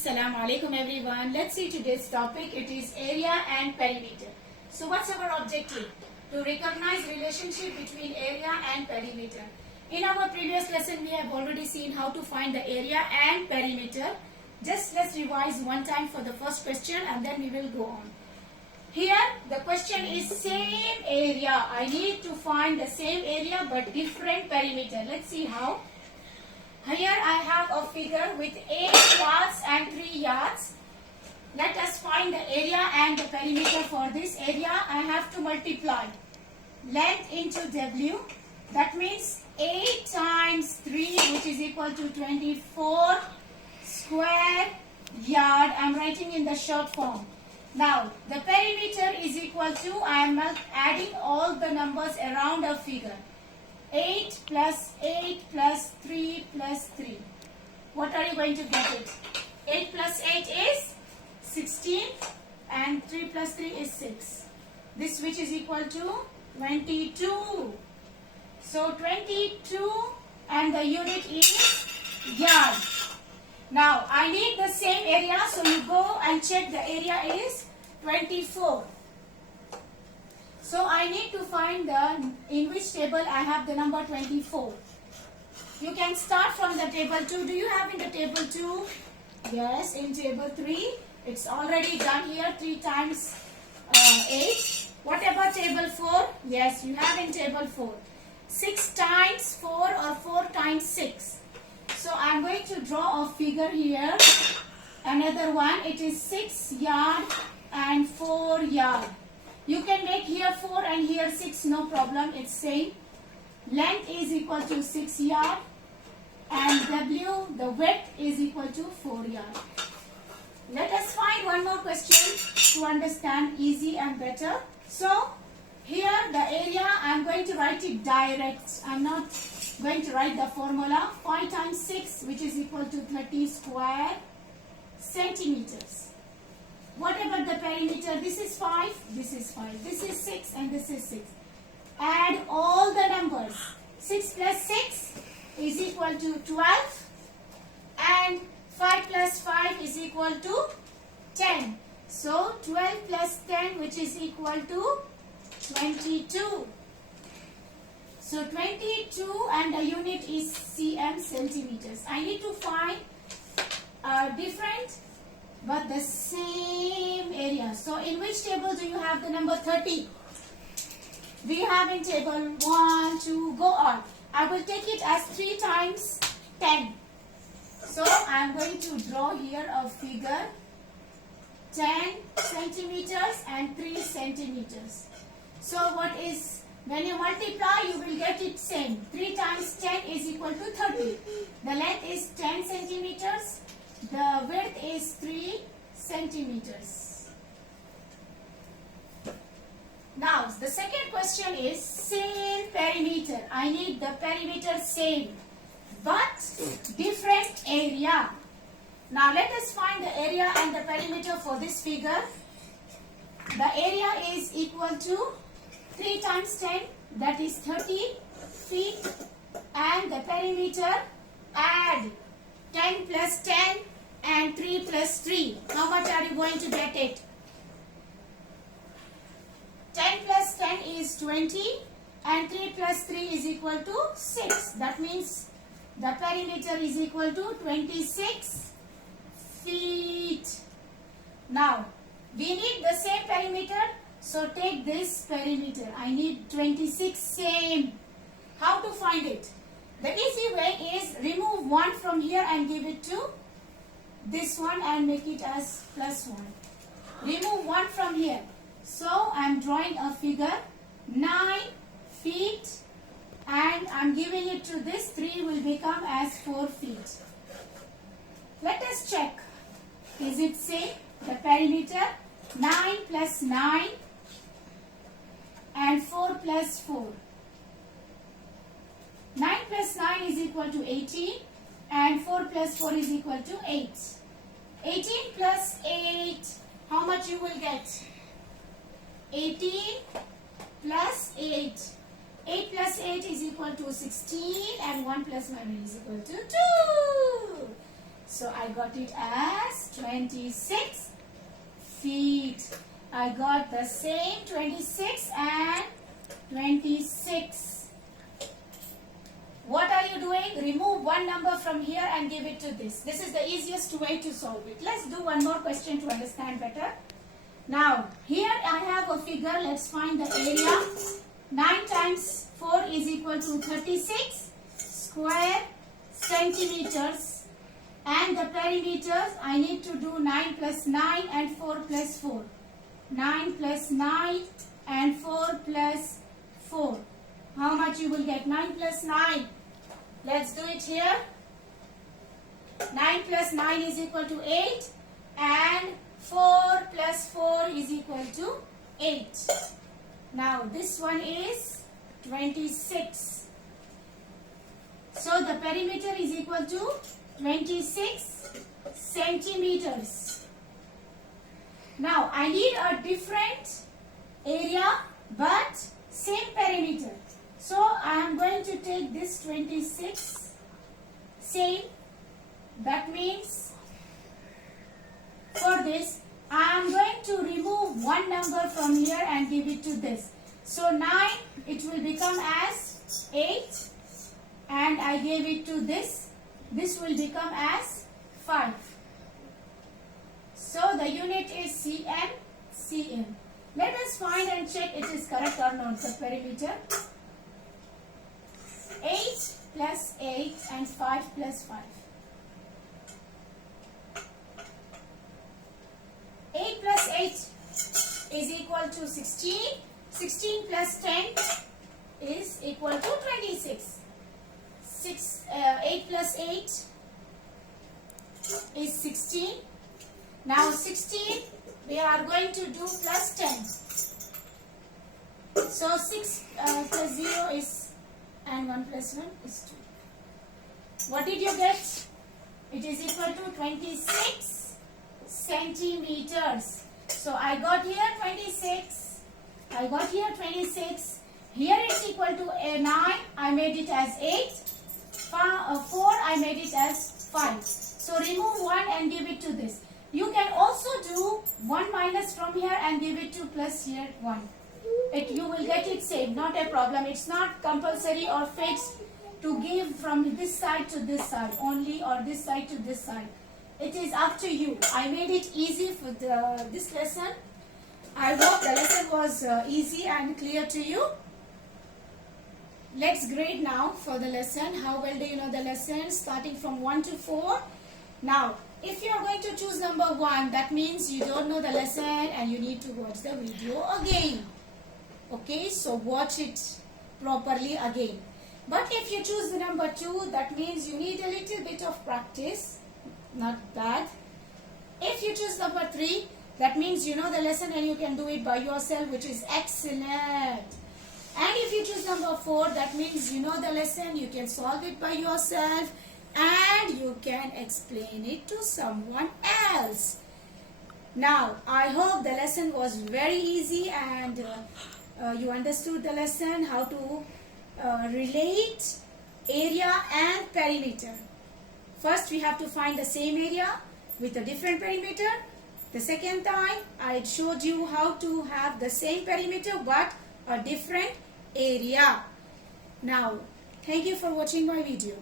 Assalamu alaikum everyone. Let's see today's topic. It is area and perimeter. So what's our objective? To recognize relationship between area and perimeter. In our previous lesson we have already seen how to find the area and perimeter. Just let's revise one time for the first question and then we will go on. Here the question is same area. I need to find the same area but different perimeter. Let's see how. Here I have a figure with 8 yards and 3 yards. Let us find the area and the perimeter for this area. I have to multiply length into W. That means 8 times 3 which is equal to 24 square yard. I am writing in the short form. Now the perimeter is equal to, I am adding all the numbers around a figure. 8 plus 8 plus 3 plus 3. What are you going to get it? 8 plus 8 is 16 and 3 plus 3 is 6. This which is equal to 22. So 22 and the unit is yard. Now I need the same area, so you go and check the area is 24. So I need to find in which table I have the number 24. You can start from the table 2. Do you have in the table 2? Yes, in table 3. It's already done here, 3 times 8. What about table 4? Yes, you have in table 4. 6 times 4 or 4 times 6. So I am going to draw a figure here. Another one, it is 6 yard and 4 yard. You can make here 4 and here 6, no problem, it's same. Length is equal to 6 yard and W, the width is equal to 4 yard. Let us find one more question to understand easy and better. So, here the area, I am going to write it direct. I am not going to write the formula. 5 times 6 which is equal to 30 square centimeters. What about the perimeter? This is 5, this is 5, this is 6 and this is 6. Add all the numbers. 6 plus 6 is equal to 12 and 5 plus 5 is equal to 10. So 12 plus 10 which is equal to 22. So 22 and the unit is cm, centimeters. I need to find different but the same area. So in which table do you have the number 30? We have in table 1, 2, go on. I will take it as 3 times 10. So I am going to draw here a figure 10 centimeters and 3 centimeters. So what is, when you multiply you will get it same. 3 times 10 is equal to 30. The length is 10 centimeters. The width is 3 centimeters. Now, the second question is same perimeter. I need the perimeter same, but different area. Now, let us find the area and the perimeter for this figure. The area is equal to 3 times 10, that is 30 feet, and the perimeter, add 10 plus 10 and 3 plus 3. How much are you going to get it? 10 plus 10 is 20 and 3 plus 3 is equal to 6. That means the perimeter is equal to 26 feet. Now, we need the same perimeter. So take this perimeter. I need 26 same. How to find it? The easy way is remove 1 from here and give it to this one and make it as plus 1. Remove 1 from here. So I am drawing a figure 9 feet and I am giving it to this. 3 will become as 4 feet. Let us check. Is it same? The perimeter 9 plus 9 and 4 plus 4. 9 plus 9 is equal to 18 and 4 plus 4 is equal to 8. 18 plus 8, how much you will get? 18 plus 8. 8 plus 8 is equal to 16 and 1 plus 1 is equal to 2. So I got it as 26 feet. I got the same 26 and 26. What are you doing? Remove one number from here and give it to this. This is the easiest way to solve it. Let's do one more question to understand better. Now, here I have a figure. Let's find the area. 9 times 4 is equal to 36 square centimeters. And the perimeters, I need to do 9 plus 9 and 4 plus 4. 9 plus 9 and 4 plus 4. How much you will get? 9 plus 9. Let's do it here. 9 plus 9 is equal to 8. And 4 plus 4 is equal to 8. Now this one is 26. So the perimeter is equal to 26 centimeters. Now I need a different area but same perimeter. So I am going to take this 26 same. That means for this I am going to remove one number from here and give it to this. So 9 it will become as 8 and I gave it to this. This will become as 5. So the unit is cm. Let us find and check it is correct or not. The perimeter. 8 plus 8 and 5 plus 5. 8 plus 8 is equal to 16. 16 plus 10 is equal to 26. 8 plus 8 is 16. Now 16 we are going to do plus 10. So 6 plus 0 is and 1 plus 1 is 2. What did you get? It is equal to 26 centimeters. So I got here 26. I got here 26. Here it's equal to 9. I made it as 8. 4 I made it as 5. So remove 1 and give it to this. You can also do 1 minus from here and give it to plus here 1. You will get it same, not a problem. It's not compulsory or fixed to give from this side to this side only or this side to this side. It is up to you. I made it easy for this lesson. I hope the lesson was easy and clear to you. Let's grade now for the lesson. How well do you know the lesson? Starting from 1 to 4. Now, if you are going to choose number 1, that means you don't know the lesson and you need to watch the video again. Okay, so watch it properly again. But if you choose the number 2, that means you need a little bit of practice. Not bad. If you choose number 3, that means you know the lesson and you can do it by yourself, which is excellent. And if you choose number 4, that means you know the lesson, you can solve it by yourself and you can explain it to someone else. Now, I hope the lesson was very easy and you understood the lesson, how to relate area and perimeter. First, we have to find the same area with a different perimeter. The second time, I showed you how to have the same perimeter but a different area. Now, thank you for watching my video.